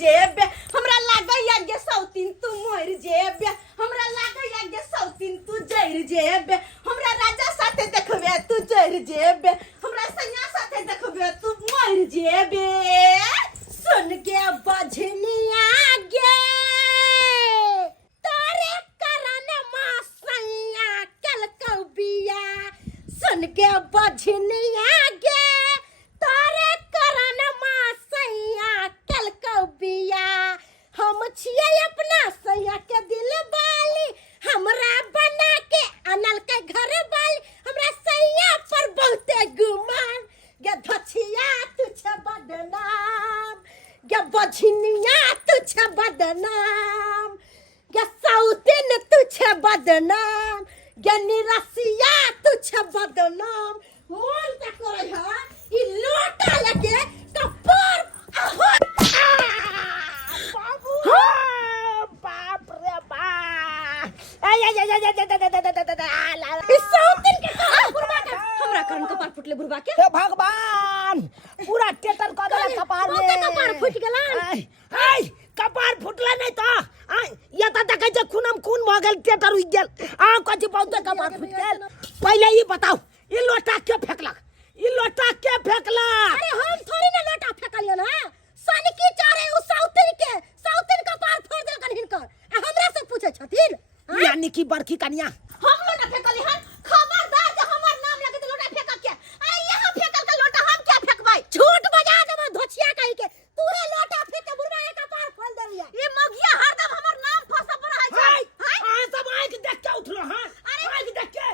जेबे हमरा लागैया गे सौतीन तू मोर जेबे हमरा लागैया गे सौतीन तू जैर जेबे हमरा राजा साथे देखबे तू जैर जेबे हमरा सैया साथे देखबे तू मोर जेबे सुन के बजनिया गे तारे करन मासैया कल कबिया सुन के बजनिया गे तारे करन मासैया कल कबिया हम छिए अपना सैया के दिल वाली हमरा बना के अनल के घर वाली हमरा सैया पर बहुते गुमान गे धछिया तुझे बदनाम गे बझनिया तुझे बदनाम गे सौतीन तुझे बदनाम गे निरसिया तुझे बदनाम मोन तक करे है ई लोटा लगे कपर आहो बाबू बाप रे बाप ई सौतीन के बुरबा के हमरा करन कपार फुटले बुरबा के हे भगवान पूरा टेटर क देला कपार में कपार फुट गेला हाय कपार फुटला नहीं तो या त देखे जे खूनम खून भ गेल टेटर उइ गेल कथि बहुते कपार फुट गेल पहले ई बताओ ई लोटा के फेकलक ई लोटा के फेकलक अरे हम थोड़ी ना लोटा फेकलियो ना सन की चारे उ सौतीन कपार फोड़ देल कन हिनकर हमरा से पूछे छथिन यानी कि बड़की कन्या हम लोटा फेकली हन खबरदार जे हमर नाम लगे त लोटा फेक के अरे यहां फेकल का लोटा हम क्या फेकबै झूठ बजा देबो धोछिया कहि के तू हे लोटा फेक के बुरबा के कपार फोड़ देलिया ई मगिया हरदम हमर नाम फसा पर है छै हां सब आंख देख के उठलो हां आंख देख के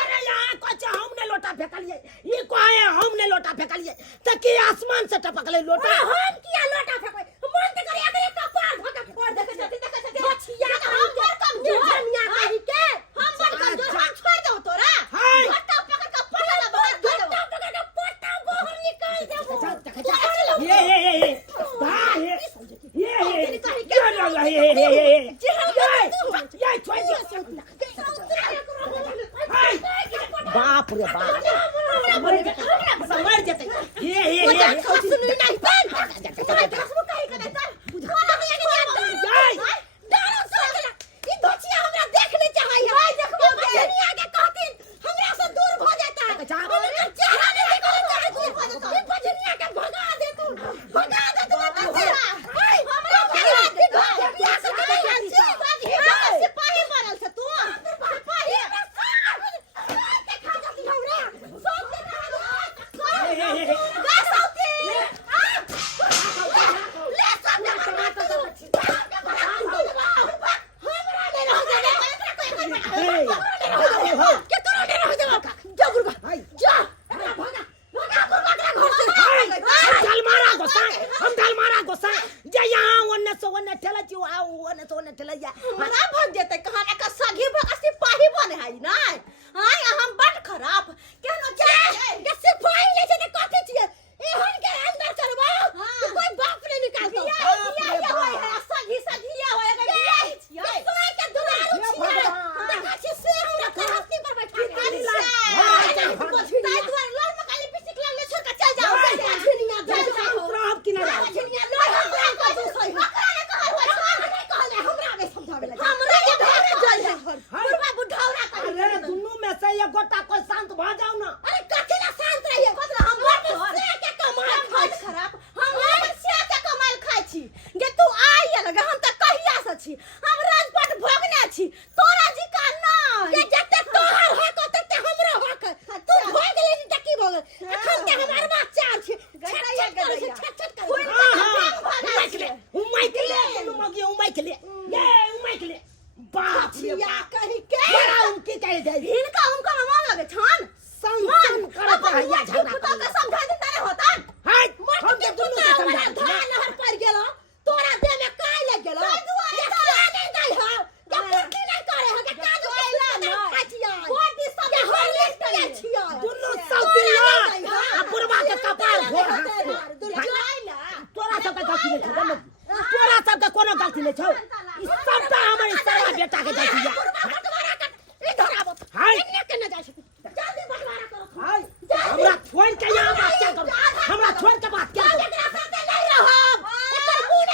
अरे यहां कुछ हमने लोटा फेकलिए ई कहे हमने लोटा फेकलिए त की आसमान से टपकले लोटा हम किया लोटा फेकबै मन त करे अगर कपार भके फोड़ देखे छथिन धोछिया हम पर कम झनिया कहि के हम पर कम जो हम छोड़ दो तोरा लोटा पकड़ के पटला बाहर कर दो लोटा पकड़ के पटा बाहर निकाल देबो ये बा ये छोड़ बाप रे बाप समझ जते ये सुन नहीं पान कसम कहि के देता तोरा के डरो सोगला ई धोछिया हमरा देखने चाहै है देखबो दुनिया के कहथिन हमरा से दूर भ जाता हमरा चेहरा नहीं देखल चाहै ई बजनिया के भगा दे तू बच्चा हमरा क्या से कहे छी सिपाही मारल छ तू सिपाही के खा जाती हमरा सब के गा सौती ले सब के मार दो हमरा नहीं रह जाने के तोरा नहीं रह जावा जा गुरबा जा भागा भागा गुरबा के घर से हम ढल मारा गोसाई जे यहाँ ओन्ने से ओन्ने ठेला छी ओन्ने से ओन्ने ठेला जा हमरा भग जेते कहां का सगी सिपाही बने है ना हाय हम बड़ खराब केनो जाय के सिपाही ले छै त कथि छियै एहन के अंदर चलबा तो कोई बाप ने निकाल दो ये होय है सगी होय अगर बियाह छियै सोय के दुलारू छियै देखा छी से हमरा करहती पर बैठा के ताई द्वार लाल मकाली पिसिक लगले छोड़ के चल जाओ झिनिया जा प्रभाव किनारा झिनिया लो हमरा को सही ओकरा ने कहल हमरा के समझावे लगे हमरा के घर जल है बुढ़वा बुढ़ौरा अरे दुनु में से एक गोटा कोई शांत भ जाओ ना अरे कथि ना शांत रहिए मतलब हम से के कमाल खाय खराब हम से के कमाल खाय छी गे तू आइए लगे हम त कहिया से छी हम राजपट भोगने छी तोरा जी का नहीं ये जते तोहर है को तते हमरो हो के तू भोग ले त की भोग एखन के हमर बात चार छी छट उमाई के ले दुनु मगी उमाई के ले ये उमाई के ले बाप रे या कहि के बड़ा उनकी कह दे इनका उनका मामा लगे छन सम्मान करत है या झगड़ा तो का समझा देता रे होता हाय हम के दुनु के समझा धान नहर पर गेलो तोरा देह में काय लग गेलो ये क्या नहीं दई हो या पुरकी नहीं करे हो के काज कैला ना खाचिया कोटी सब के हर ले छिया दुनु सौती लो आ पुरवा के कपार घोड़ तोरा सब का गलती नहीं छौ तोरा सब का कोनो गलती नहीं छौ ई सबटा हमर सारा बेटा के गलती है इधर आबो हाय इन्ने के न जाय जल्दी बंटवारा करो हाय हमरा छोड़ के यहाँ बात क्या करो हमरा छोड़ के बात क्या करो एकरा साथे नहीं रहब एकर मुंह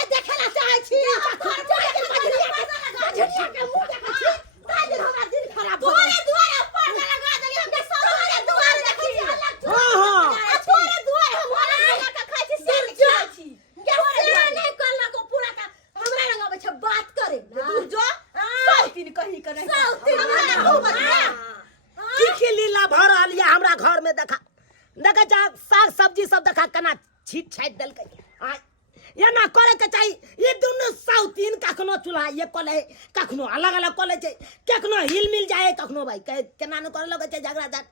करे के चाहिए ये दोनों साउतीन कखनो चूल्हा ये कले कखनो अलग अलग कले छै कखनो हिल मिल जाए कखनो भाई केना न करे लगे छै झगड़ा झाट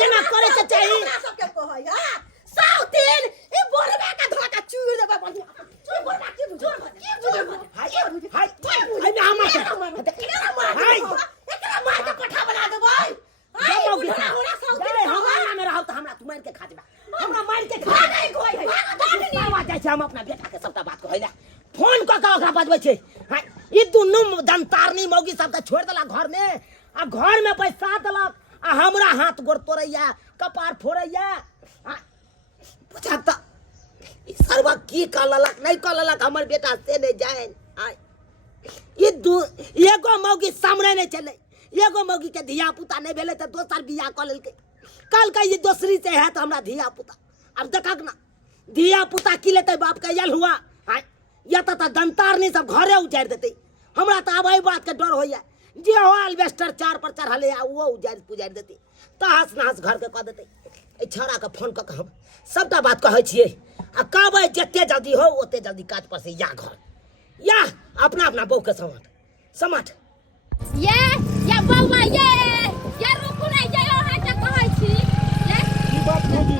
ये ना करे के चाहिए हमरा सबके कहै हां साउतीन ई बोरबा का धोका चूड़ देबा बढ़िया चूड़ बोरबा की बुझो हाय हाय ना मार हाय एकरा मार के पठा बना देबै हमरा में रहौ त हमरा तू मार के खा देबा हमरा मार के खा नहीं कोई है बात नहीं आवाज जाय छै हम अपना बेटा के सबटा बात कहै ले फोन क के ओकरा बजबै छै हाय ई दुनू दंतारनी मौगी सब के छोड़ देला घर में आ घर में पैसा देलक आ हमरा हाथ गोड़ तोड़ैया कपार फोड़ैया पूछा त ई सरवा की कहलक नहीं कहलक हमर बेटा से नहीं जाए आय ई एगो मौगी सामने नहीं चले एगो मौगी के धिया पुता नहीं भेले त दोसर बियाह क लेलकै कल का ये दूसरी से है तो हमरा धिया पुता अब देखक ना धिया पुता की लेते बाप के यल हुआ हाय या त दंतारनी सब घरे उजाड़ देते हमरा त अब एई बात के डर होइया जे हो एल्वेस्टर 4 पर चढ़ले आ वो उजाड़ पुजाड़ देते तहस नहस घर के क देते ए छोरा के फोन क के हम सबटा बात कहै छियै आ कहबै जते जल्दी हो ओते जल्दी काज पर से या घर या अपना अपना बहू के समझ ये बौआ ये रुकू नहीं ये ओहा त कहै छी की बात होगी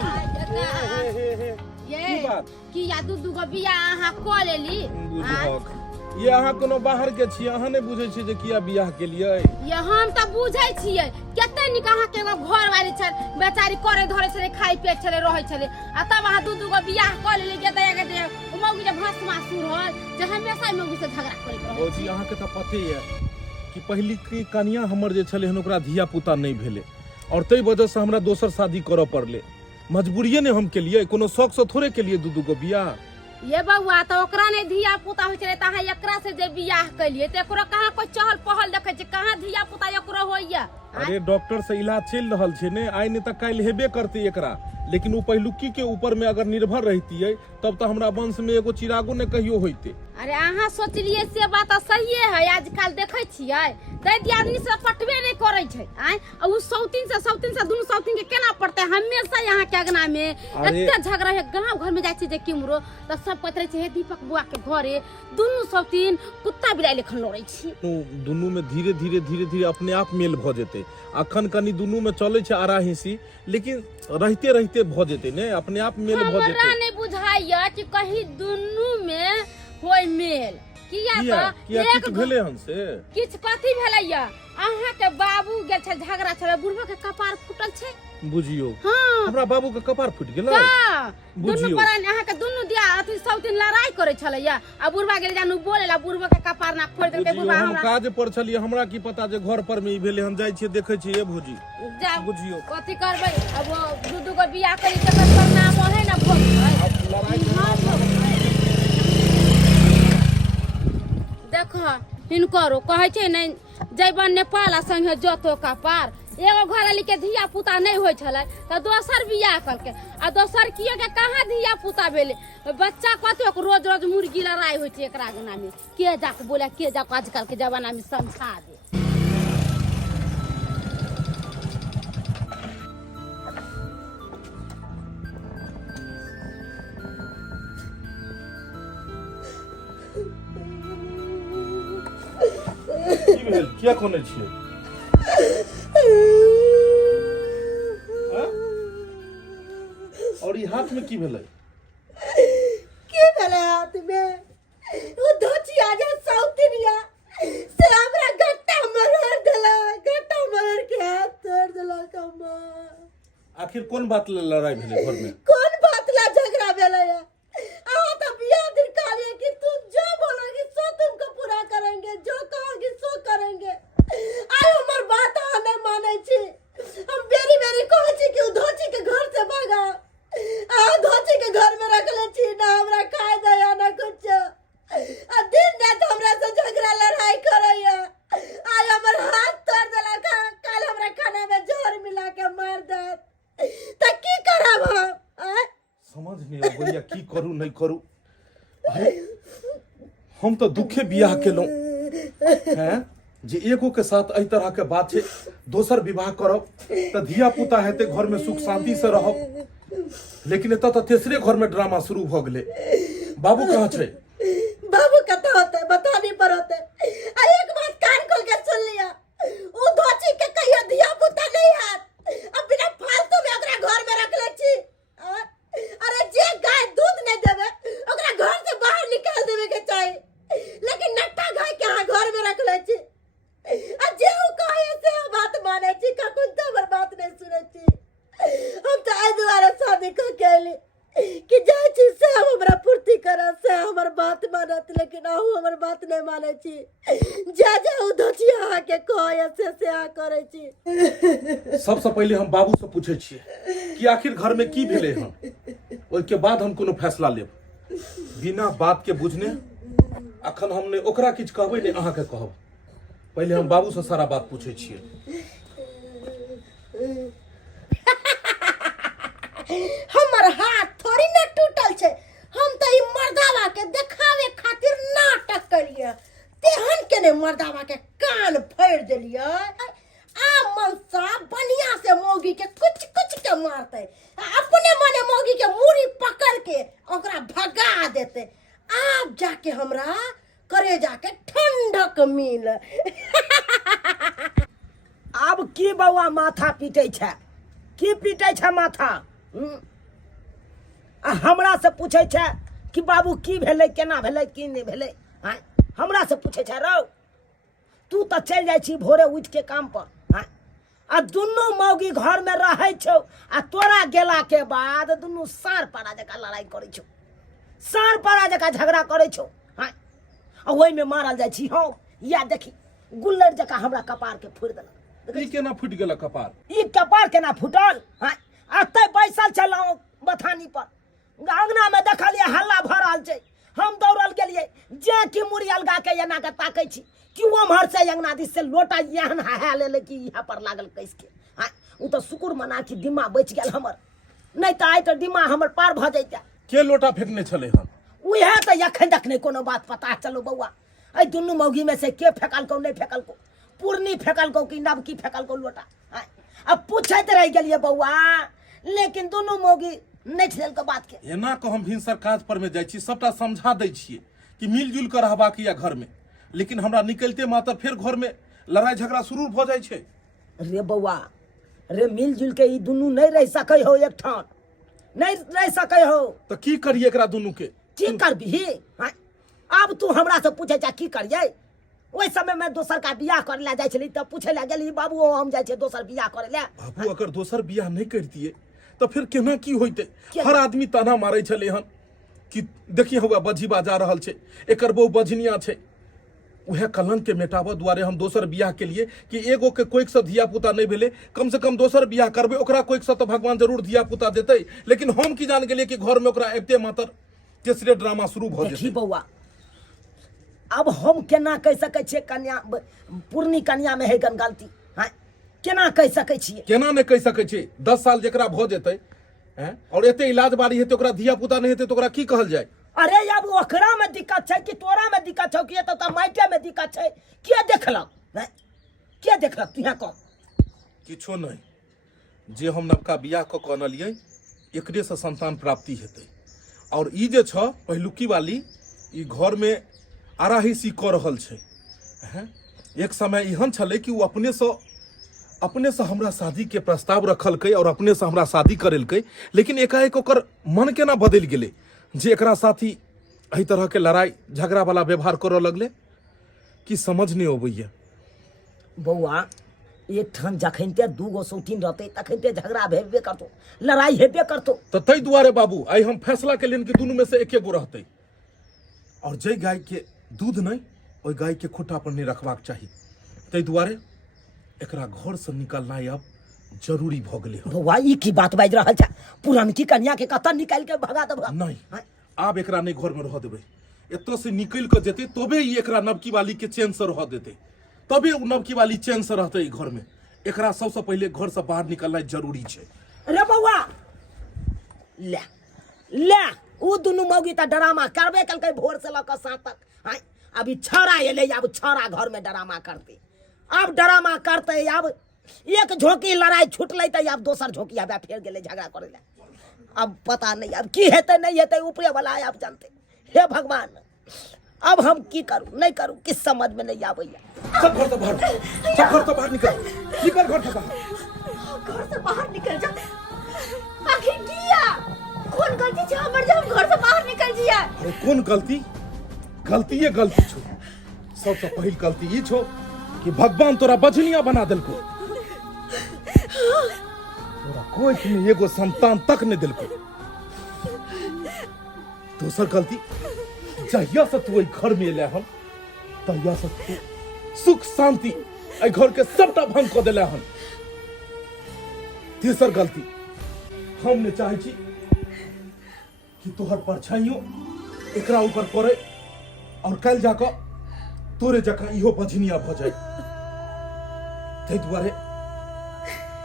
ये की बात कि या दू गो बियाह अहाँ क लेली बुझक ये अहाँ कोनो बाहर के छी अहाँ नहीं बुझै छी जे किया बियाह के लिए ये हम त बुझै छियै कते निक अहाँ के एगो घर वाली छ बेचारी करे धरे छले खाई पे छले रहै छले आ तब अहाँ दू गो बियाह क लेली के दया के मौगी जे भस्मा सुर होल जे हमेशा मौगी से झगड़ा करैत रहै ओ जी अहाँ के त पते है कि पहली की कन्या हमर जे छले हन ओकरा धिया पुता नहीं भेले और तई वजह से हमरा दोसर शादी करऽ पड़ले मजबूरिये ने हम के लिए कोनो शौक से थोड़े के लिए दू गो बियाह ये बउआ तो ओकरा नहीं धिया पुता होय छले त अहाँ एकरा से जे बियाह कलिए त एकरो कहाँ कोई चहल पहल देखे छै कहाँ धिया पुता एकरो होइया अरे डॉक्टर से इलाज चल रहल छै ने आइ ने त काल्हि हेबे करते एकरा लेकिन वो पहलुकी के ऊपर में अगर निर्भर रहती है तब तो हमरा वंश में एगो चिरागो ने कहियो होइते अरे अहाँ सोचलिए से बात सही है आजकल देखे छियै दैती आदमी से पटबे नहीं करे छै आय उ सौतीन से दुनु सौतीन के केना पड़ते हमेशा यहाँ के अगना में एते झगड़ा है गांव घर में जाय छै जे किमरो त सब पतरे छै हे दीपक बुआ के घरे दुनु सौतीन कुत्ता बिलाई लेखन लड़ै छी दुनु में धीरे धीरे अपने आप मेल भ जेते अखन कनी दुनु में चले छै आरा हिसी लेकिन रहते भ जेते ने अपने आप मेल भ जेते हमरा नहीं बुझाइया कि कहीं दुनु में होय मेल किया एक भेले हन से किछ कथि भेलैया अहाँ के बाबू गेल छै झगड़ा छले बुढ़वा के कपार फुटल छै बुझियो हां हमरा बाबू के कपार फुट गेलै दुनु परान अहाँ के दुनु दिया अथि सब दिन लड़ाई करे छलैया आ बुढ़वा गेल जानू बोलेला बुढ़वा के कपार ना फोड़ देलकै बुढ़वा हम काज पर छलिए हमरा की पता जे घर पर में ई भेले हम जाय छियै देखै छियै भौजी बुझियो कथि करबै अब दू गो बियाह करी त परिणाम है ना भोग लड़ाई देखो हिनकरो कहै छै नहीं जैबन नेपाल आ संगे जतो का पार एगो घर वाली के धिया पुता नहीं होय छले त दोसर बियाह करके आ दोसर कियो के कहाँ धिया पुता भेले बच्चा कते रोज मुर्गी लड़ाई होय छै एकरा गना में के जाके बोला के जाके आजकल के जमाना में समझा दे की भेल किया कोने छियै और ई हाथ में की भेलै की भेले हाथ में वो धोचिया जे सौतिनिया से हमरा गट्टा मरर के हाथ तोड़ देला कम्मा आखिर कौन बात ले लड़ाई भेलै घर में कौन बात ला झगड़ा भेले है आ तो बियाह दिन काले कि तुम जो बोलोगी सो तुमको पूरा करेंगे जो कहोगी सो करेंगे आय हमर बात नहीं माने छी हम बेरी कहै छी कि धोची के घर से भागा आ धोची के घर में रखले छी ना हमरा खाए दया ना कुछ आ दिन रात हमरा से झगड़ा लड़ाई करैया आय हमर हाथ तोड़ देला काल हमरा खाना में जहर मिला के मार दे त की करब हम समझ नहीं आबैया की करू नहीं करू अरे हम तो दुखे बियाह केलौं हैं जे एगो के साथ एहि तरह के बात छै दोसर विवाह करब त धिया पुता हेते घर में सुख शांति से रहब लेकिन एत त तेसरे घर में ड्रामा शुरू भ गेलै बाबू कहाँ छै पे होते, बतानी पर होते। एक बात कान खोल के सुन लिया, वो धोची के कहियो दिया पुता नहीं हाथ, अब बिना फालतू में ओकरा घर में रख ले छी। अरे जे गाय दूध नहीं देवे ओकरा घर से बाहर निकाल देवे के चाहिए, लेकिन नट्टा गाय के यहाँ घर में रख ले छी। जे वो कहे से बात माने छी, ककुन तो हमर बात नहीं सुने छी। हम तो आज द्वारा शादी को कहली कि जाय छी से हमरा पूर्ति करत, से हमर बात मानत, लेकिन आहू हमर बात नहीं माने छी। जा जा उ धचिया के कहे से आ करे छी। सबसे पहले हम बाबू से पूछे छिए कि आखिर घर में की भेले हन, ओइ के बाद हम कोनो फैसला लेब। बिना बात के बुझने अखन हमने ओकरा किछ कहबै ने अहाँ के कहब। पहले हम बाबू से सारा बात पूछे छिए। हमर हाथ थोड़ी न टूटल छे, हम तो ई मर्दावा के देखावे खातिर नाटक करिए, तेहन के ने मर्दावा के कान फाड़ देलिए। आ मनसा बनिया से मोगी के कुछ कुछ के मारते, अपने मने मोगी के मुड़ी पकड़ के ओकरा भगा देते। आप जाके हमरा करे जाके ठंडक मिल। अब की बौआ माथा पीटे छै, की पीटे छै माथा? आ हमरा से पूछे छै कि बाबू की भेलै, केना भेलै, की नहीं भेलै? हाँ, हमरा से पूछे छै रौ? तू तो चल जाय छी भोरे उठ के काम पर। हाँ, आ दुनू मौगी घर में रहे छौ, आ तोरा गेला के बाद दुनू सार पारा जका लड़ाई करे छौ, सार पारा जका झगड़ा करे छौ। हाँ, आ ओहि में मारल जाय छी हम। या देखी गुल्लर जका हमरा कपार के फोड़ देलक। ई केना फुट गेल कपार? ई कपार केना फुटल? हाँ, अतै बैसल छलहुँ बथानी पर, अंगना में देखलिए हल्ला भऽ रहल छै। हम दौड़ल गेलिए, जे कि मुड़ी अलगा के एना के ताकै छी कि ओम्हर से अंगना दिस से लोटा एहन हाहा लेले कि यहाँ पर लागल कस के। हाँ, उ तो शुक्र मना कि दिमा बच गेल हमर, नहीं तो आइ तो दिमा हमर पार भऽ जैते। के लोटा फेंकने छले हन? उहे तो एखन तक नहीं कोनो बात पता चलो बौआ। एहि दुनू मौगी में से के फेकलको नहीं फेकलको, पूर्णी फेकलको कि नवकी फेकलको लोटा? हाँ, अब पूछत रह गेलिए बौआ, लेकिन दोनों मौगी नहीं छल के बात के। एना को हम भिनसर काज पर में जाय छी, सबटा समझा दै छिए कि मिलजुल कर रहबाक या घर में, लेकिन हमरा निकलते मात्र फिर घर में लड़ाई झगड़ा शुरू भ जाय छै। रे बौआ रे, मिलजुल के ई दुनू नहीं रह सकै हो, एक ठान नहीं रह सकै हो। तो की करिए एकरा दुनू के? की करबी? हाँ, अब तू हमरा से पूछे जा की करिए? ओहि समय में दोसर का बियाह करे ला जाय छली तब पूछे ला गेली बाबू हम जाय छे दोसर बियाह करे ला। बाबू अगर दोसर बियाह नहीं करतिए तो फिर केना की होइते? हर आदमी ताना मारे छले हन कि देखिए हुआ बजीबा जा रहल छे, एकर बहु बजनिया छे। उहे कलंक के मेटाबा दुआरे हम दोसर बियाह के लिए कि एगो के कोई से धिया पुता नहीं भेले, कम से कम दोसर बियाह करबे, ओकरा कोई से तो भगवान जरूर धिया पुता देते। लेकिन हम की जान गेलिए कि घर में ओकरा एते मात्र तेसरे ड्रामा शुरू भ जेते। देखी बौआ, अब हम केना कह सकै छियै कन्या पूर्णी कन्या में है गन गलती? हाँ, केना कह सकै छियै? केना नहीं कह सकै छियै? 10 साल जेकरा भ जेते हैं और एते इलाज बारी हेते, ओकरा धिया पुता नहीं हेते तो ओकरा की कहल जाय? अरे अब ओकरा में दिक्कत छै कि तोरा में दिक्कत छौ? कि तो माइटे में दिक्कत छै? के देखलक? के देखलक? तुहे कह। किछो नहीं, जे हम नवका बियाह क के अनलियै एकरे से संतान प्राप्ति हेतै। और ई जे छ पहिलुकी वाली ई घर में आराहिसी क रहल छै। एक समय एहन छलै कि वो अपने से हमरा शादी के प्रस्ताव रखलकै और अपने से हमरा शादी करेलकै, लेकिन एकाएक ओकर मन केना बदलि गेलै जे एकरा साथी एहि तरह के लड़ाई झगड़ा वाला व्यवहार करऽ लगले कि समझ नहीं अबैया। बौआ एक ठान जखन ते दूगो सौतीन रहते तखन ते झगड़ा हेबे करतो, लड़ाई हेबे करतो। तो तै दुआरे बाबू आई हम फैसला केलियन कि दुनू में से एके गो रहतै, और जै गाय के दूध नहीं ओहि गाय के खुट्टा पर नहीं रखबाक चाही। तै दुआरे एकरा घर से निकलनाइ अब जरूरी भ गेलै। बौआ ई की बात बाजि रहल छै? पुरानकी कन्या के कतऽ निकाल के भगा देब? नहीं, आब एकरा नहीं घर में रह देबै। एतऽ से निकल के जेते तबे ई एकरा नवकी वाली के चैन से रह देते, तबे उ नवकी वाली चैन से रहते घर में। एकरा सबसे पहले घर से बाहर निकलना जरूरी छै। अरे बौआ ले ले, उ दुनू मौगी त ड्रामा करबे कलकै भोर से लऽ कऽ साँझ तक। हाँ, अभी छौड़ा एलै, अब छौड़ा घर में ड्रामा करते, अब ड्रामा करते। अब एक झोंकी लड़ाई छुटलै त अब दोसर झोंकी आबे फेर गेलै झगड़ा करे ला। अब पता नहीं अब की हेतै नहीं हेतै, ऊपरे वाला अब जानते। हे भगवान, अब हम की करूं नहीं करूं किस समझ में नहीं आवैया। चल घर से बाहर, चल घर से बाहर निकल, निकल घर से बाहर। घर से बाहर निकल जा। आखिर किया कौन गलती छे हमर जे हम घर से बाहर निकल जिया? अरे कौन गलती? गलती ये गलती छो। सबसे पहली गलती ये छो कि भगवान तोरा बजनिया बना दिलको। तोरा कोई में एगो संतान तक नहीं दिलको। दूसर गलती, जहिया से तू घर में एले हम तहिया से तू सुख शांति घर के सबटा भंग कर दिले हन। तीसर गलती, हमने चाहे छी कि तोहर परछाइयों एकरा ऊपर पड़े और कल जाकर तोरे जका इहो बजनिया भ जाए। ते दुआरे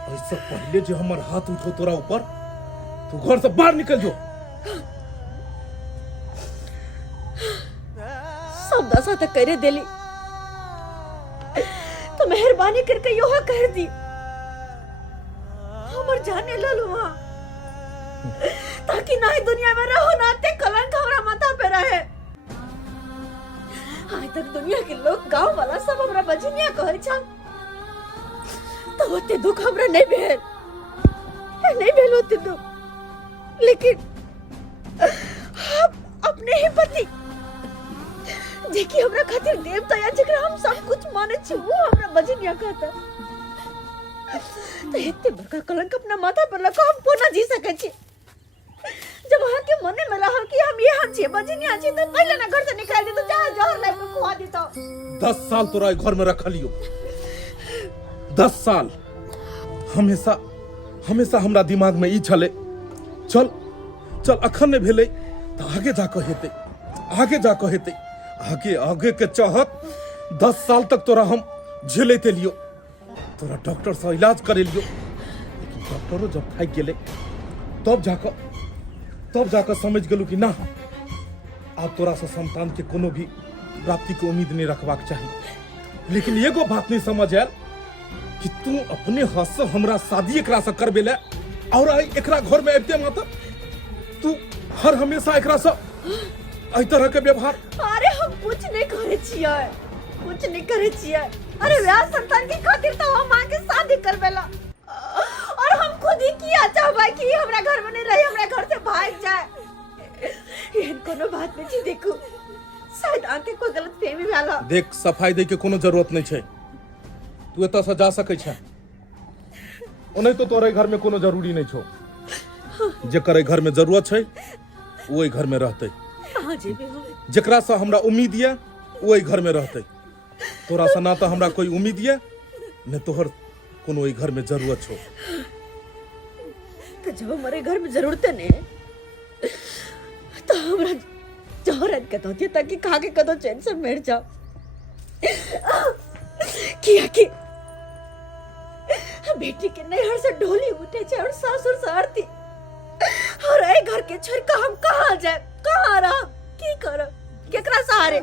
ऐसे पहले जो हमर हाथ उठो तोरा ऊपर, तू घर से बाहर निकल जो। सब दशा तक करे देली तो मेहरबानी करके यो कर दी हमर जाने ललुआ, ताकि ना ही दुनिया में रहो ना ते कलंक हमरा माथा पे रहे। आज तक दुनिया के लोग गांव वाला सब हमरा बजनिया कहै छल, तो होते दुख हमरा नहीं भेल होते दुख। लेकिन अपने ही पति जेकि हमरा खातिर देवता या जेकरा हम सब कुछ माने छी वो हमरा बजनिया कहता, तो इतने बड़का कलंक अपना माथा पर लगा हम कोना जी सके छी। जब वहां के मने में रहा कि हम यहाँ छी बजनिया छी, तो पहले ना घर से निकाल दे, तो जहाँ जहर लाई के खुआ देता। 10 साल तोरा घर में रख लियो, 10 साल। हमेशा हमेशा हमरा दिमाग में ई छले, चल चल अखन ने भेले तो आगे जाकर हेते, आगे जाकर हेते, आगे आगे के चाहत 10 साल तक तोरा हम झेलते लियो, तोरा डॉक्टर से इलाज करे लियो। लेकिन डॉक्टरों जब थाक गेले तब जाकर समझ गेलू कि ना, अब तोरा से संतान के कोनो भी प्राप्ति के उम्मीद नहीं रखबाक चाहिए। लेकिन एगो बात नहीं समझ आयल कि तू अपने हाथ से हमरा शादी एकरा से करबे ले और एकरा घर में आबते मात्र तू हर हमेशा एकरा से एहि तरह के व्यवहार। अरे हम कुछ नहीं करे छियै, कुछ नहीं करे छियै। अरे व्याह संतान के खातिर तो हम मां के शादी करबेला, और हम खुद ही किया चाहबे कि हमरा घर में नहीं रही, हमरा घर से भाग जाए। एहन कोनो बात नहीं छी। देखू शायद आके कोई गलतफहमी भेला। देख, सफाई दे के कोनो जरूरत नहीं छै, तू एत से जा सकै छै। ओने तो तोरे घर में कोनो जरूरी नहीं छो, जेकर घर में जरूरत छै ओई घर में रहते। कहां जेबे हम? जेकरा से हमरा उम्मीद ये ओई घर में रहते। तोरा से ना तो हमरा कोई उम्मीद ये न तोहर कोनो ओई घर में जरूरत छो। तो जब हमारे घर में जरूरत नहीं तो हमरा जहर के दो दिए ताकि खा के कदो चैन से मर जाओ। किया कि बेटी के नैहर से ढोली उठे छे और सासुर से आरती, और ए घर के छोड़ के हम कहां जाए, कहां रह, की करब, केकरा सहारे?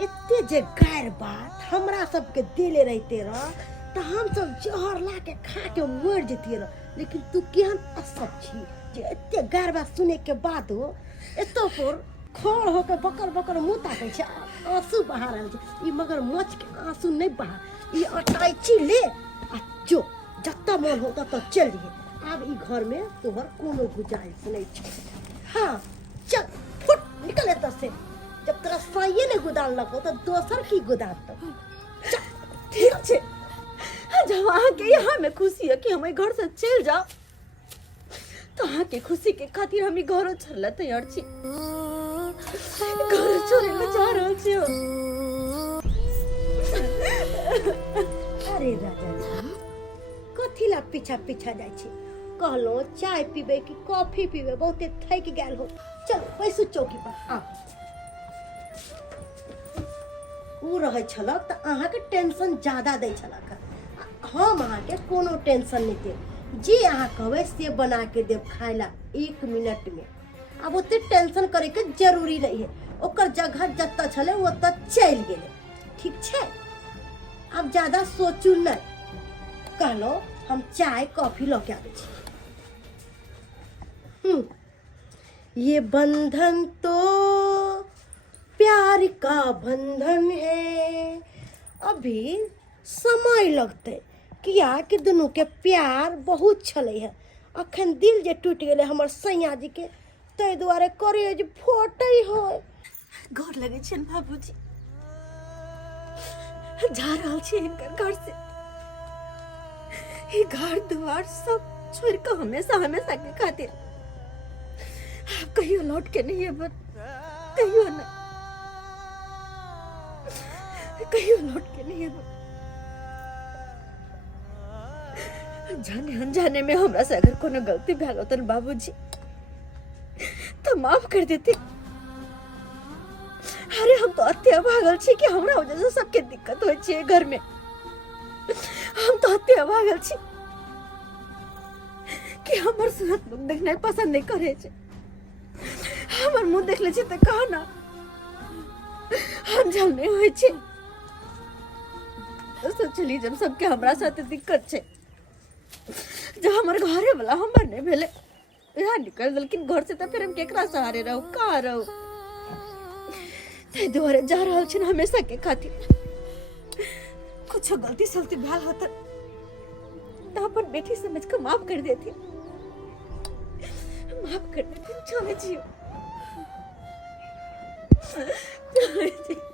इतने जे गैर बात हमरा सबके दिले रहते रह तो हम सब जहर ला के खा के मर जती रह। लेकिन तू केहन असब छी जे इतने गैर बात सुने के बाद हो एतो पर खोड़ होके बकर बकर मुंह ताकै छै, आंसू बहा रहल छै। ई मगर मच के आंसू नहीं बहा, ई अटाइची ले आ जो जत्ता मन हो तत्ता चल दिए। अब ई घर में तोहर कोनो गुंजाइश नहीं छै। हाँ चल फुट निकल एत से। जब तेरा साइए ने गुदान लगो तो दोसर की गुदान तो ठीक छे। जब वहां के यहाँ में खुशी है कि हमें घर से चल जाओ, तो वहां के खुशी के खातिर हम घर छोड़ला तैयार छी। घर छोड़े ले जा रहल छी। अरे राजा जी कथी ला पीछा पीछा जाय छी? कहलो चाय पीबे कि कॉफी पीबे, बहुते थक गेल हो। चलो बैसू चौकी पर। आ उ रहे छलक त अहाँ के टेंशन ज्यादा दै छलक। हम अहाँ के कोनो टेंशन नहीं दे, जे अहाँ कहबे से बना के देब खाए ला 1 मिनट में। अब ओते टेंशन करे के जरूरी नहीं है, ओकर जगह जत्ता छले ओत्ता चल गेले, ठीक छे? अब ज्यादा सोचू नहीं। कहलो हम चाय कॉफी लेके आबे छी। ये बंधन तो का बंधन है, अभी समय लगते किया कि दोनों के प्यार बहुत छले है। अखन दिल जे टूट गए हमर सैया जी के, तै दुआरे करेज फोटै हो। गोर लगे छन बाबूजी, जा रहल छी इनकर घर से। ये घर द्वार सब छोड़ के हमेशा हमेशा के खातिर आप कहियो लौट के नहीं है, बस कहियो ना, कहियो लौट के नहीं है। जाने अनजाने में हमरा से अगर कोनो गलती भेल होतन बाबूजी तो माफ कर देते। अरे हम तो अत्या भागल छी कि हमरा वजह से सबके दिक्कत होय छै घर में। हम तो अत्या भागल छी कि हमर सूरत लोग देखना पसंद नहीं करे छै। हमर मुंह देख ले छै त कहा ना हम जल नहीं होय छै। सोचली जब सबके हमरा साथे दिक्कत छै, जब हमर घरे वाला हमर नहीं भेले, यहाँ निकल देलकिन घर से, तो फिर हम केकरा सहारे रहू, कहाँ रहू। ते दुआरे जा रहल छिन हमेशा के खातिर। कुछ गलती सलती भेल होत तो अपन बेटी समझ के माफ कर देती, माफ कर देती। चले जियो, चले जियो।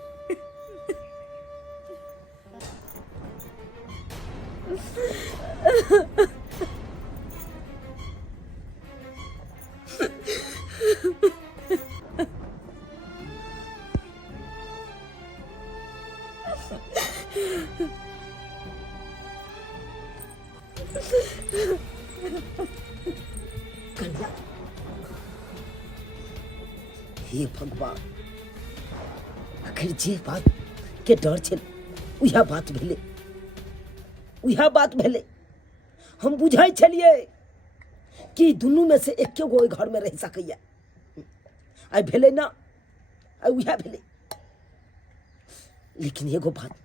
कन्या, हे भगवान, आखिर जे बात के डर छल उह बात भेले, उह बात भेले। हम बुझाई छलिए कि दुनू में से एक गो घर में रह सकैया, आई भेले ना, आई उह भेले। लेकिन एगो बात,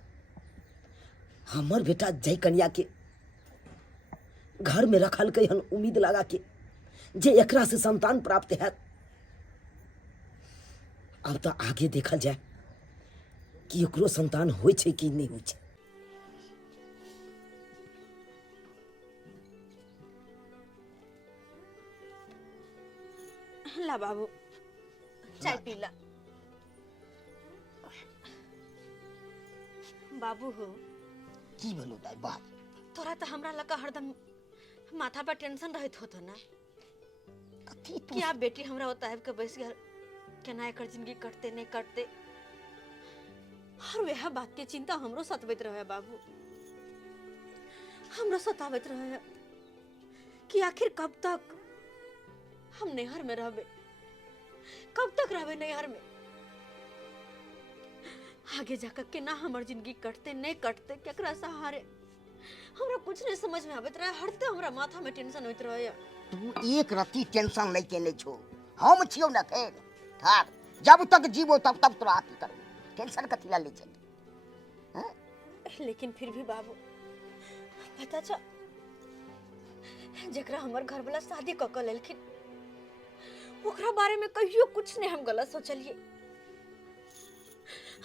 हमर बेटा जय कन्या के घर में रखल के हन उम्मीद लगा के जे एकरा से संतान प्राप्त है। अब तो आगे देखल जाए कि एकरो संतान होय छै कि नहीं होय छै। ला बाबू, चाय पी ला। बाबू हो की बोलो दाई बात? तोरा तो हमरा लगा हरदम माथा पर टेंशन रहत होत ना कि आप बेटी हमरा होता है के बैस गया केना एकर जिंदगी कटते नहीं कटते। और वह बात के चिंता हमरो सतावत रहे बाबू, हमरो सतावत रहे कि आखिर कब तक हम नैहर में रहबे, कब तक रहबे नैहर में। आगे जाकर के ना हमर जिंदगी कटते नहीं कटते, केकरा सहारे, हमरा कुछ नहीं समझ में आवत रहे। हरते हमरा माथा में टेंशन होइत रहे। तू एक रत्ती टेंशन नहीं केने छो, हम छियो ना फेर थार। जब तक जीवो तब तक तोरा आती करो, टेंशन कथी ला ले चल। लेकिन फिर भी बाबू पता छ जकरा हमर घर वाला शादी क के लेलखिन ओकरा बारे में कहियो कुछ नहीं हम गलत सोचलिए।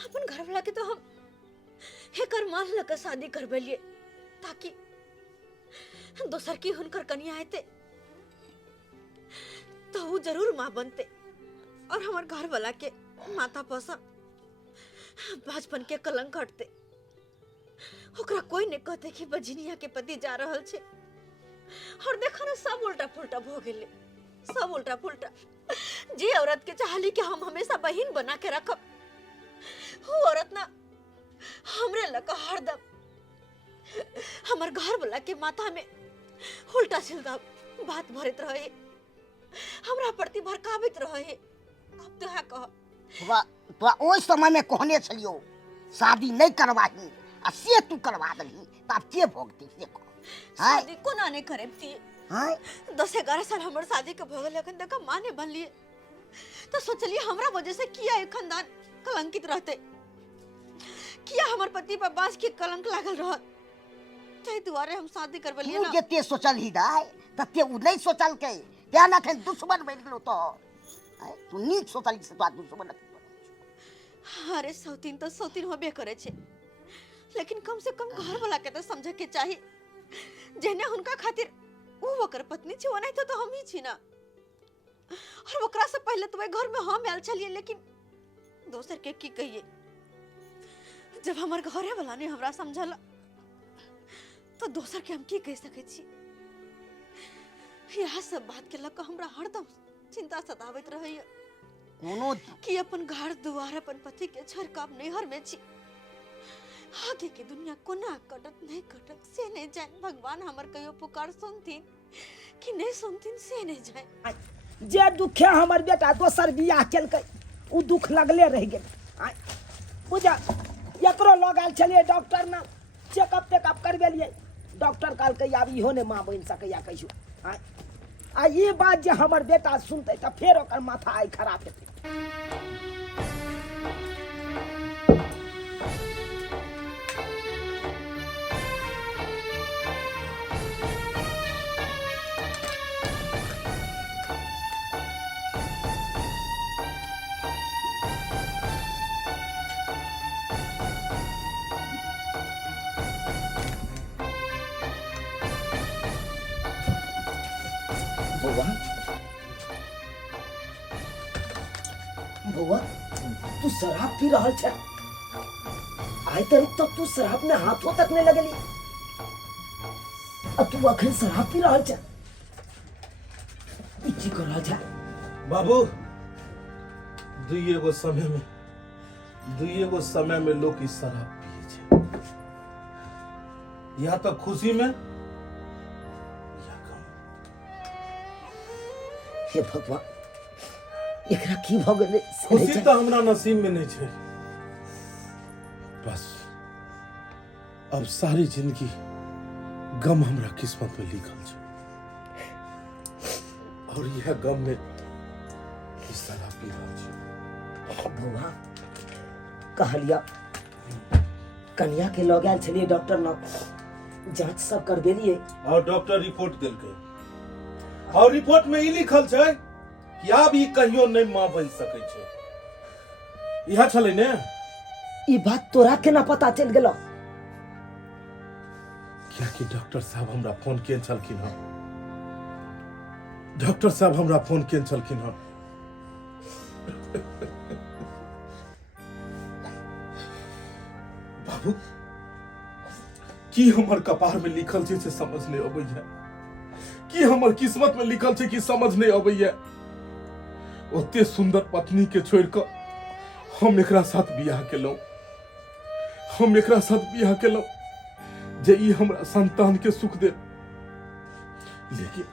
अपन घर वाला के तो हम हेकर मान लगा शादी करबेलिए ताकि दोसर की हुनकर कन्या आते तो वो जरूर माँ बनते और हमार घर वाला के माता पोसा बचपन के कलंक हटते। ओकरा कोई ने कहते कि बजनिया के पति जा रहल छे और देखा ना सब उल्टा पुल्टा हो गेले, सब उल्टा पुल्टा। जे औरत के चाहली कि हम हमेशा बहन बना के रखब, वो औरत ना हमरे लगा हरदम हमर घर वाला के माथा में उल्टा सीधा बात भरत रहे, हमरा प्रति भड़कावित रहे। अब तो है कह तो ओइ समय में कहने छलियो शादी नहीं करवाही आ से तू करवा दली, तब के भोगती से को शादी को ना नहीं करेबती। हां 10-11 साल हमर शादी के भोगल लेकिन देखा मां ने बन लिए तो सोचलिए हमरा वजह से किया एक खानदान कलंकित रहते, किया हमर पति पर बास के कलंक लागल रहत। तै दुआरे हम शादी करबलिए ना। तू जते सोचल ही दाई तते उ नहीं सोचल के त्या ना थे दुश्मन बन गेलो तो तू नीक सोचल से तो दुश्मन। अरे सौतीन तो सौतीन होबे करे छे, लेकिन कम से कम घर वाला के तो समझे के चाहिए जेने हुनका खातिर वो ओकर पत्नी छी, ओनाइ तो हम ही छी ना। और ओकरा से पहले तो घर में हम आयल छलिए, लेकिन दोसर के की कहिए, जब हमर घरे वाला ने हमरा समझला तो दोसर के हम की कह सके छी। यह सब बात के लक हमरा हरदम चिंता सतावत रहैया कोनो कि अपन घर दुआर अपन पति के छोड़ के अब नैहर में छी। आगे के दुनिया कोना कटत नहीं कटत से नहीं जाए। भगवान हमर कहियो पुकार सुनथिन कि नहीं सुनथिन से नहीं जाए। जे दुखे हमर बेटा दोसर बियाह केलकै उ दुख लगले रह गेल। बुझा एकरो लग आयल छलिए डॉक्टर ना, चेकअप तेकअप करबेलिए, डॉक्टर कहलकै आब इहो ने मां बनि सकैया कहियो। आ ये बात जे हमर बेटा सुनतै त फेर ओकर माथा आई खराब हेतै। बउआ तू शराब पी रहल छ? आइ तक तो तू शराब में हाथों तक नहीं लगेली, अब तू अखन शराब पी रहल छ? ई की कर रहल छ? बाबू दुइये गो समय में लोग इस शराब पिए छे, या तो खुशी में या गम। हे भगवान एकरा की भ गेलै? खुशी तो हमरा नसीब में नहीं छे, बस अब सारी जिंदगी गम हमरा किस्मत में लिखल छे, और यह गम में इस शराब पी रहल छे। बउआ कहलिया कन्या के लग आयल छलिए डॉक्टर न, जांच सब करबेलिए और डॉक्टर रिपोर्ट देलकै, और रिपोर्ट में ई लिखल छै कि आब ई कहियो नहीं मां बन सकै छै। इहा छलै ने? ई बात तोरा केना पता चल गेलो? क्या कि डॉक्टर साहब हमरा फोन केन छलखिन हन, डॉक्टर साहब हमरा फोन केन छलखिन हन। बाबू की हमर कपार में लिखल छै से समझ नहीं अबैया, की हमर किस्मत में लिखल छै कि समझ नहीं अबैया। ओते सुंदर पत्नी के छोड़ कर हम एकरा साथ बियाह केलौं, हम एकरा साथ बियाह केलौं जे ई हमरा संतान के सुख दे, लेकिन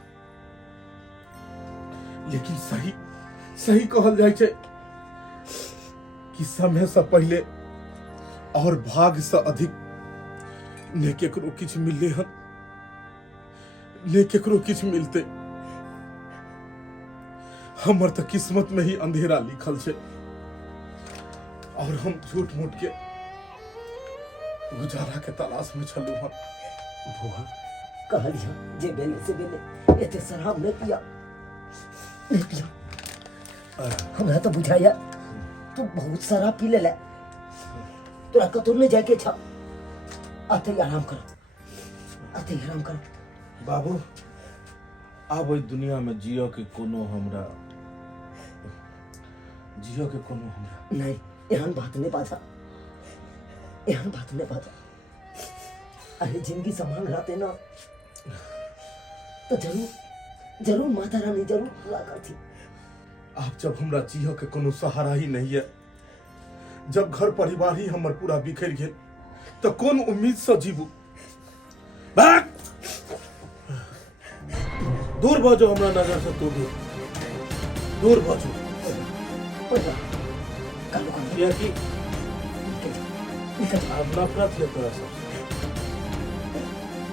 सही कहल जाय छै कि समय से पहले और भाग्य से अधिक ने केकरो किछ मिलले हन, ने केकरो किछ मिलते। हमर तो किस्मत में ही अंधेरा लिखल छे, और हम झूठ मूठ के गुजारा के तलाश में छलू हन। बुआ कहलिया जे बेले से बेले एते शराब नहीं पिया, नहीं पिया। हमरा तो बुझाया तू बहुत शराब पी लेले, तोरा कतौ नहीं जाके छ। आते आराम कर, आते आराम कर। बाबू अब ओई दुनिया में जियो के कोनो हमरा नहीं, एहन बात नहीं बाजा, एहन बात नहीं बाजा। अरे जिंदगी संभाल रहते ना तो जरूर माता रानी जरूर पूरा करती। आप जब हमरा जियो के कोनो सहारा ही नहीं है, जब घर परिवार ही हमर पूरा बिखर गेल, तो कौन उम्मीद से जीवू? भाग दूर भजो हमरा नजर से, तू दूर भजो। या कि अब नफरत है तोरा सबसे।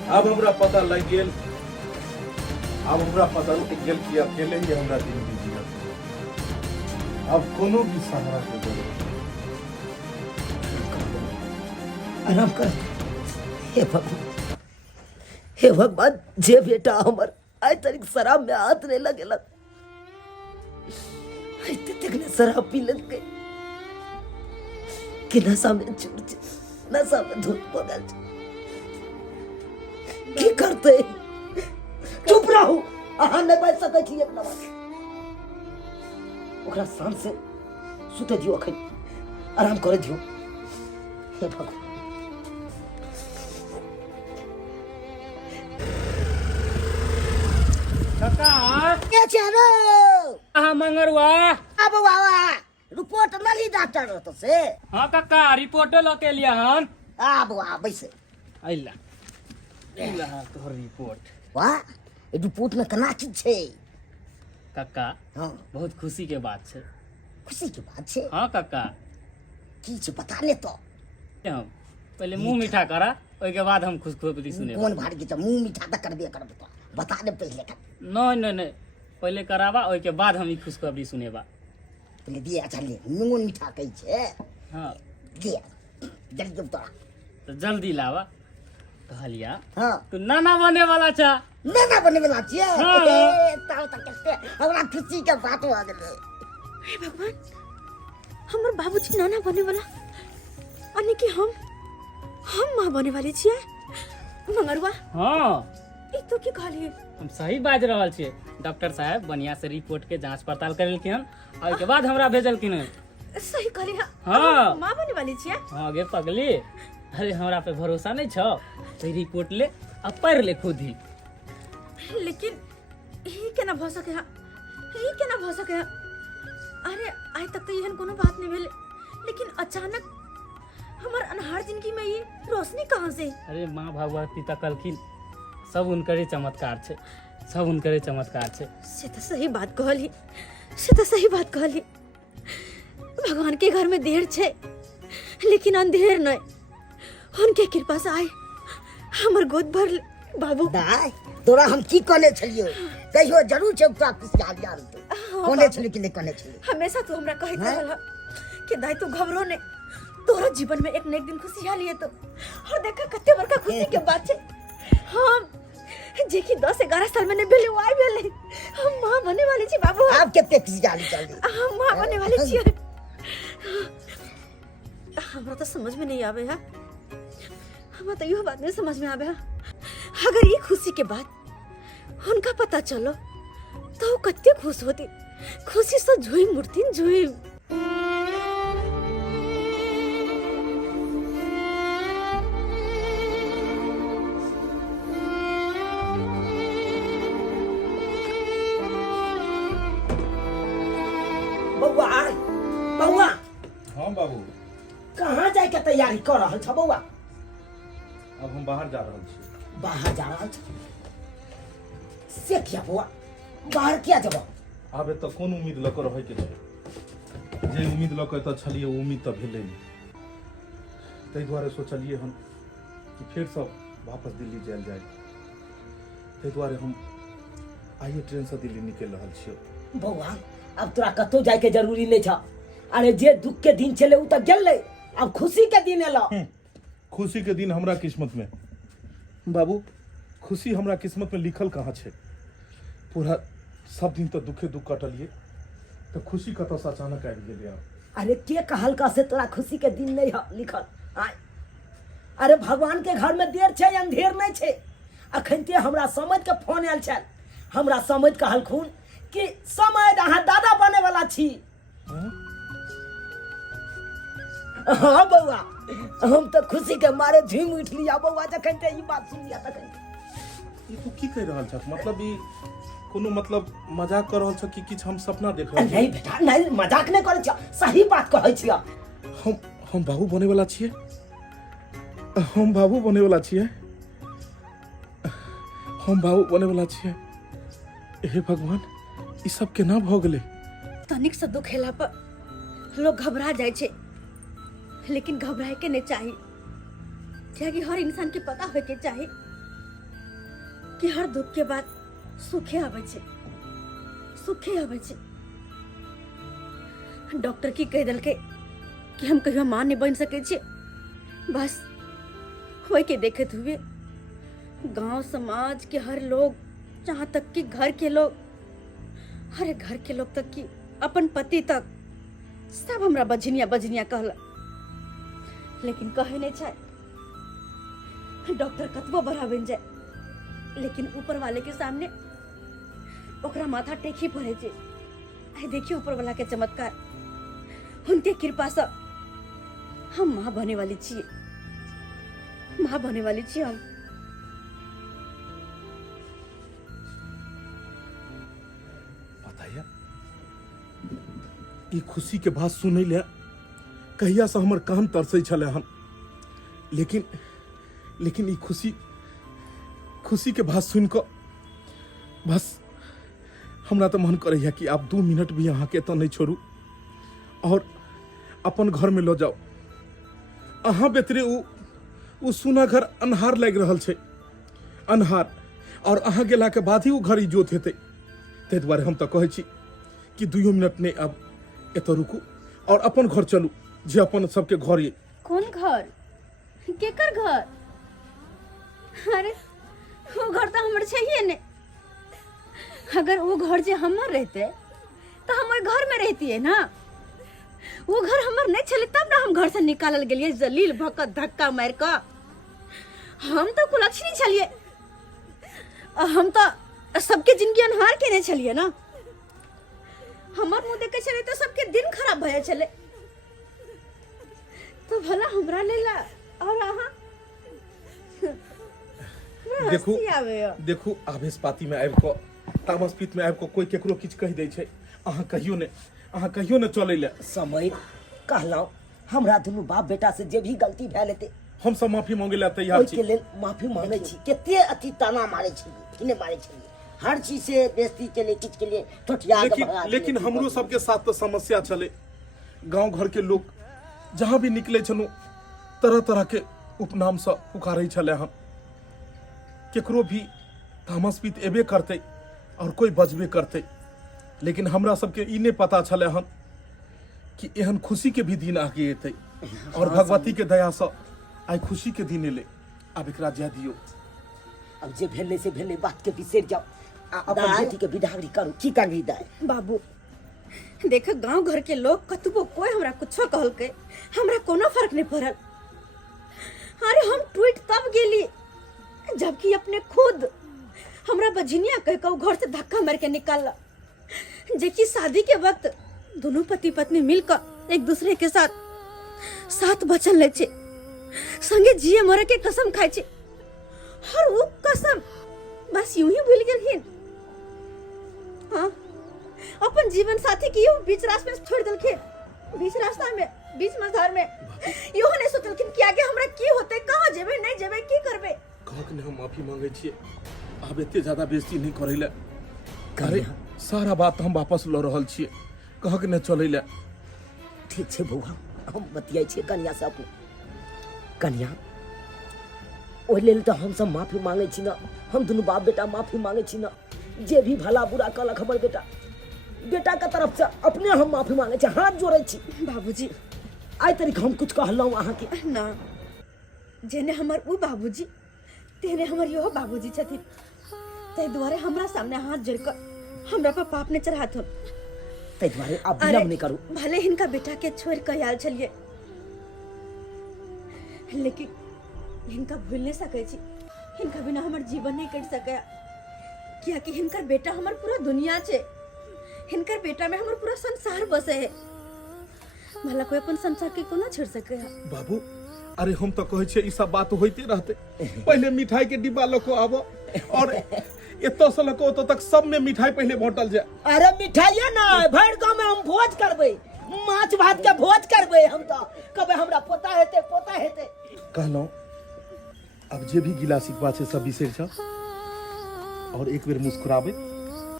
अब हमरा पता लग गेल, अब हमरा पता लग गेल कि अकेले ही हमरा जिंदगी जिया, अब कोनो भी सहारा के जरूरत नहीं। आराम कर। हे भगवान जे बेटा हमर आज तक शराब में हाथ नहीं लगेलक, शराब पी लेलकै, कि नशा में चूर छै, नशा में धुत बगल छै। की करते? चुप रहू, अहाँ नहीं बाजि सकै छी एक नंबर। ओकरा शान से सुते दियो, अखन आराम करे दियो। हे भगवान, काका के चारो हाँ मंगरुआ। अब बाबा रिपोर्ट नली डॉक्टर तो से हाँ काका रिपोर्ट लके लिया हन। अब बाबा बैसे अइला अइला हाँ तोहर रिपोर्ट। वाह, ये रिपोर्ट में कना चीज छै? काका हाँ, बहुत खुशी के बात छै। खुशी की बात छै। हाँ काका की छै बता ले तो। हम पहले मुंह मीठा करा, ओइ के बाद हम खुशखबरी सुने। कौन भाड़ के तो मुंह मीठा तक करबे करब तो बता दे पहले का। नहीं नहीं नहीं, पहले करावा, ओइ के बाद हम ई खुशखबरी सुनेबा। पहले दिया चले नून मीठा कही छै। हाँ दिया जल्दी तो। तो जल्दी लावा। कहलिया हाँ, तू नाना बने वाला छा। नाना बने वाला छियै। हाँ। ताऊ तक कैसे हमरा खुशी के बात हो गेलै। हे भगवान, हमर बाबूजी नाना बने वाला अनि कि हम माँ बने वाली छियै। मंगरुआ हाँ ई तो की कहलिए? हम सही बाज रहल छियै। डॉक्टर साहब बढ़िया से रिपोर्ट के जांच पड़ताल करेलखिन हन, और के बाद हमरा भेजलखिन हन। सही कहली। हाँ। माँ बने वाली छियै। हाँ गे पगली, अरे हमरा पे भरोसा नहीं छो तो रिपोर्ट ले अब पढ़ ले खुद ही। लेकिन ई केना भ सके? ई केना भ सके? अरे आइ तक तो एहन कोनो बात नहीं भेल, लेकिन अचानक हमर अनहार जिंदगी में ये रोशनी कहाँ से? अरे माँ भगवती तकलखिन, सब उनकरे चमत्कार छे, सब उनकरे चमत्कार छे। से तो सही बात कहली, से तो सही बात कहली। भगवान के घर में देर छे, लेकिन अंधेर नहीं। उनके कृपा से आए हमर गोद भर ले बाबू। दाई तोरा हम की कहने छलियो? कहियो जरूर छै तोरा खुशहाल यार तो। कहने छलियो कि नहीं कहने छलियो? हमेशा तू हमरा कहत रहल कि दाई तू घबरो नहीं, तोरा जीवन में एक न एक दिन खुशहाली है तो। और देखा कते बड़का खुशी के बात छे। हम जे कि 10-11 साल में ने भेले वाई भेले, हम मां बने वाली छी बाबू। आप केते खुशहाली चली? हम मां बने वाली छी। हमरा तो समझ में नहीं आवे है, हमरा तो यो बात नहीं समझ में आवे है। अगर ये खुशी के बाद उनका पता चलो तो कते खुश होती, खुशी से झूई मुड़ती झूई। बौआ बौआ हाँ बाबू, कहाँ जाए के तैयारी कर रहल छ बौआ? अब हम बाहर जा रहल छी। बाहर जा रहल छ से क्या बौआ? बाहर क्या जब? आब एतऽ कोन उम्मीद लऽ कऽ रहै के छै? जे उम्मीद लऽ कऽ एतऽ छलियै ओ उम्मीद तऽ भेलै नहि। ताहि दुआरे सोचलियै हन कि फेर सब वापस दिल्ली जायल जाय। ताहि दुआरे हम आइए ट्रेन से दिल्ली निकलि रहल छियै। बौआ अब तोरा कतौ जाए के जरूरी नहीं छ। अरे जे दुख के दिन चले उ त गेलै, अब खुशी के दिन एलो। खुशी के दिन हमरा किस्मत में बाबू, खुशी हमरा किस्मत में लिखल कहाँ छै? पूरा सब दिन तो दुखे दुख कटलिए, तो खुशी कतऽ से अचानक आबि गेलै? अरे के कहल का से तोरा खुशी के दिन नहीं है लिखल? आय अरे भगवान के घर में देर छै अंधेर नहीं छै। अखन ते हमरा समझ के फोन आयल छल, हमरा समझ कहलखुन कि समय अहाँ दादा बने वाला छी। हाँ बौआ, हम तो खुशी के मारे झूम उठ लिया बौआ जखन ते ई बात सुन लिया तखन। ई तू की कह रहल छ? मतलब ई कोनो मतलब मजाक कर रहल छ कि किछ हम सपना देख रहल छी? नहीं बेटा नहीं, मजाक नहीं करे छ, सही बात कहै छियै। हम बाबू बने वाला छियै? हम बाबू बने वाला छियै? हम बाबू बने वाला छियै? हे भगवान, ई सब केना भ गेलै? तनिक से दुख हेला पर लोग घबरा जाए छे, लेकिन घबराए के नहीं चाहिए। क्योंकि हर इंसान के पता होके चाहिए कि हर दुख के बाद सुखे आवे छे, सुखे आवे छे। डॉक्टर की कह दल के कि हम कहियो मां नहीं बन सके छे। बस होय के देखत हुए गांव समाज के हर लोग, जहां तक कि घर के लोग, अरे घर के लोग तक कि अपन पति तक सब हमरा बजनिया बजनिया कहला। लेकिन कहे नहीं चाहे डॉक्टर कतबो बड़ा बन जाए, लेकिन ऊपर वाले के सामने ओकरा माथा टेकी पड़े छे। आई देखिए ऊपर वाला के चमत्कार, उनके कृपा से हम माँ बने वाली छिए, माँ बने वाली छिए हम। बताइए ई खुशी के बात सुनै ले कहिया से हमर कान तरसै छले हन, लेकिन ई खुशी के बात सुन के बस हमरा तो मन करैया कि आप 2 मिनट भी यहाँ के तो नहीं छोड़ू और अपन घर में लो जाओ। अहाँ बेतरे उ सुना घर अन्हार लग रहल छे, अन्हार, और अहाँ गेला के बाद ही उ घर इजोत हेतै। ते दुआरे हम तो कहै छी कि 2 मिनट ने अब एतो रुकू और अपन घर चलू, जे अपन सबके घर ये। कौन घर? केकर घर? अरे वो घर तो हमर चाहिए ने। अगर वो घर जे हमर रहते तो हम ओइ घर में रहती है ना। वो घर हमर नहीं चले तब ना हम घर से निकालल गेलिए जलील भकत धक्का मार का। हम तो कुलक्षणी छलिए, हम तो सबके जिंदगी अनहार के नहीं छलिए ना। हमर मुंह देखे चले तो सबके दिन खराब भय चले, तो भला हमरा लेला और अहाँ देखू आवेश पाती में आबि को, तामस पीत में आबि को कोई केकरो किछ कह दै छै। अहाँ कहियो ने चलै ले। समय कहलौ हमरा दुनू बाप बेटा से जे भी गलती भए लेते हम सब माफी मांगे ला तैयार छी। ओइ के लेल माफी मांगे छी। केते अति ताना मारे छी कि ने मारे छी, हर चीज से बेइज्जती के लिए किछ के लिए ठठिया के भगा। लेकिन हमरो सबके साथ तो समस्या चले। गांव घर के लोग जहां भी निकले छनु तरह तरह के उपनाम से पुकारै छले। हम केकरो भी तामस पीत एबे करते और कोई बजबे करते, लेकिन हमरा सबके ई नहीं पता छले हन कि एहन खुशी के भी दिन आगे एतै और भगवती के दया से आई खुशी के दिन एले। अब एकरा जा दियो। अब जे भेले से भेले, बात के बिसर जाओ। अपन बेटी के विदागरी करू। की करबी दाय? बाबू देख, गांव घर के लोग कतबो कोई हमरा कुछो कहल के हमरा कोनो फर्क नहीं पड़ल। अरे हम ट्वीट तब गेली जबकि अपने खुद हमरा बझिनिया कह के घर से धक्का मार के निकालला, जेकि शादी के वक्त दोनों पति पत्नी मिलकर एक दूसरे के साथ वचन ले छे, संगे जिए मरे के कसम खाए छे, और वो कसम बस यूं ही भूल गेलखिन। हाँ, अपन जीवन साथी की यूं बीच रास्ते में छोड़ देलखिन, बीच रास्ता में, बीच मझधार में। यूं नहीं सोचलखिन कि आगे हमरा की होते, कहां जेबे, नहीं जेबे, की करबे। कहक ने हम माफी मांगे छिए। अब एते ज्यादा बेइज्जती नहीं करैले। अरे सारा बात हम वापस ल रहल छिए। कहक ने चलैले। ठीक छे बौआ, हम बतियाई छे कन्या से। अपन कन्या ओइ लेल तो हम सब माफी मांगे छी ना। हम दुनू बाप बेटा माफी मांगे छी ना। जे भी भला बुरा कहलक हमर बेटा के तरफ से अपने हम माफी मांगे छी, हाथ जोड़े छी। बाबूजी आइ तरीक हम कुछ कहलौ अहाँ के ना, जेने हमर उ बाबूजी तेने हमर यो बाबूजी छथिन। तै दुआरे हमरा सामने हाथ जोड़कर हमरा पर पाप ने चढ़ात हो। तै दुआरे अब विलम्ब नहीं करू। भले हिनका बेटा के छोड़ के आयल छलिए, लेकिन हिनका भूल नहीं सकै छी। हिनका बिना हमर जीवन नहीं कट सकया, कियाकि हिनकर बेटा हमर पूरा दुनिया छे। हिनकर बेटा में हमर पूरा संसार बसे है। भला कोई अपन संसार के कोना छोड़ सके है? बाबू अरे हम तो कहे छे ई सब बात होते रहते। पहले मिठाई के डिब्बा लको आबो और एतो से लको तो तक सब में मिठाई पहले बांटल जाए। अरे मिठाइए ना, भर गांव में हम भोज करबे, माछ भात के भोज करबे। हम तो कबे हमरा पोता हेते कहलो अब जे भी गिला सिकवा छे सब बिसर जा और एक बेर मुस्कुराबे,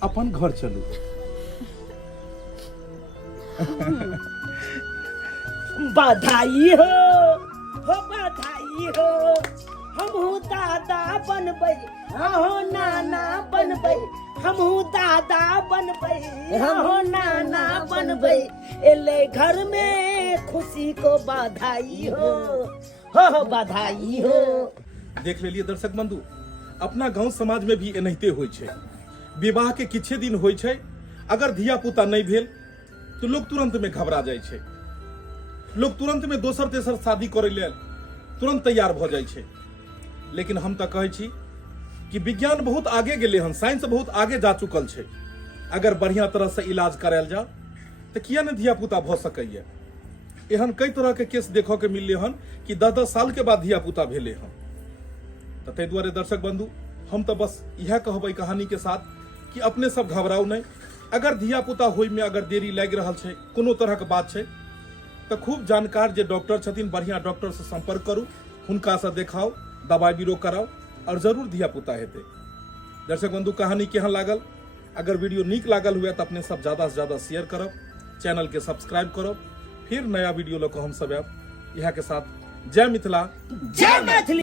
अपन घर चलू। बधाई हो बधाई हो। हमहू दादा बनबै, हो नाना बनबै, हमहू दादा बनबै, हो नाना बनबै। एले घर में खुशी को बधाई हो बधाई हो। देख लेलिए दर्शक बंधु, अपना गांव समाज में भी एनाहिते होय छै। विवाह के किछे दिन होय छै, अगर धिया पुता नहीं भेल तो लोग तुरंत में घबरा जाय छै। लोग तुरंत में दोसर तेसर शादी करे लेल तुरंत तैयार भ जाइ छै। लेकिन हम तऽ कहै छी कि विज्ञान बहुत आगे गेले हन, साइंस बहुत आगे जा चुकल छै। अगर बढ़िया तरह से इलाज करायल जा तो किया ने धिया पुता भ सकैया। एहन कई तरह के केस देखो के मिलले हन कि 10-10 साल के बाद धिया पुता भेले हन। तो तै दुआरे दर्शक बंधु हम तो बस यह कहबै कहानी के साथ कि अपने सब घबराओ नहीं। अगर धिया पुता होय में अगर देरी लग रहा है, कोनो तरह के बात है, तो खूब जानकार जे डॉक्टर छथिन, बढ़िया डॉक्टर से संपर्क करू, हुनका से देखाओ, दवाई बीरो कराओ और जरूर धिया पुता हेतै। दर्शक बंधु कहानी केहन लागल? अगर वीडियो नीक लागल हुए तो अपने सब ज्यादा से ज्यादा शेयर करब, चैनल के सब्सक्राइब करब। फिर नया वीडियो लेकर हम सब आब यहाँ के साथ। जय मिथिला, जय मैथिली।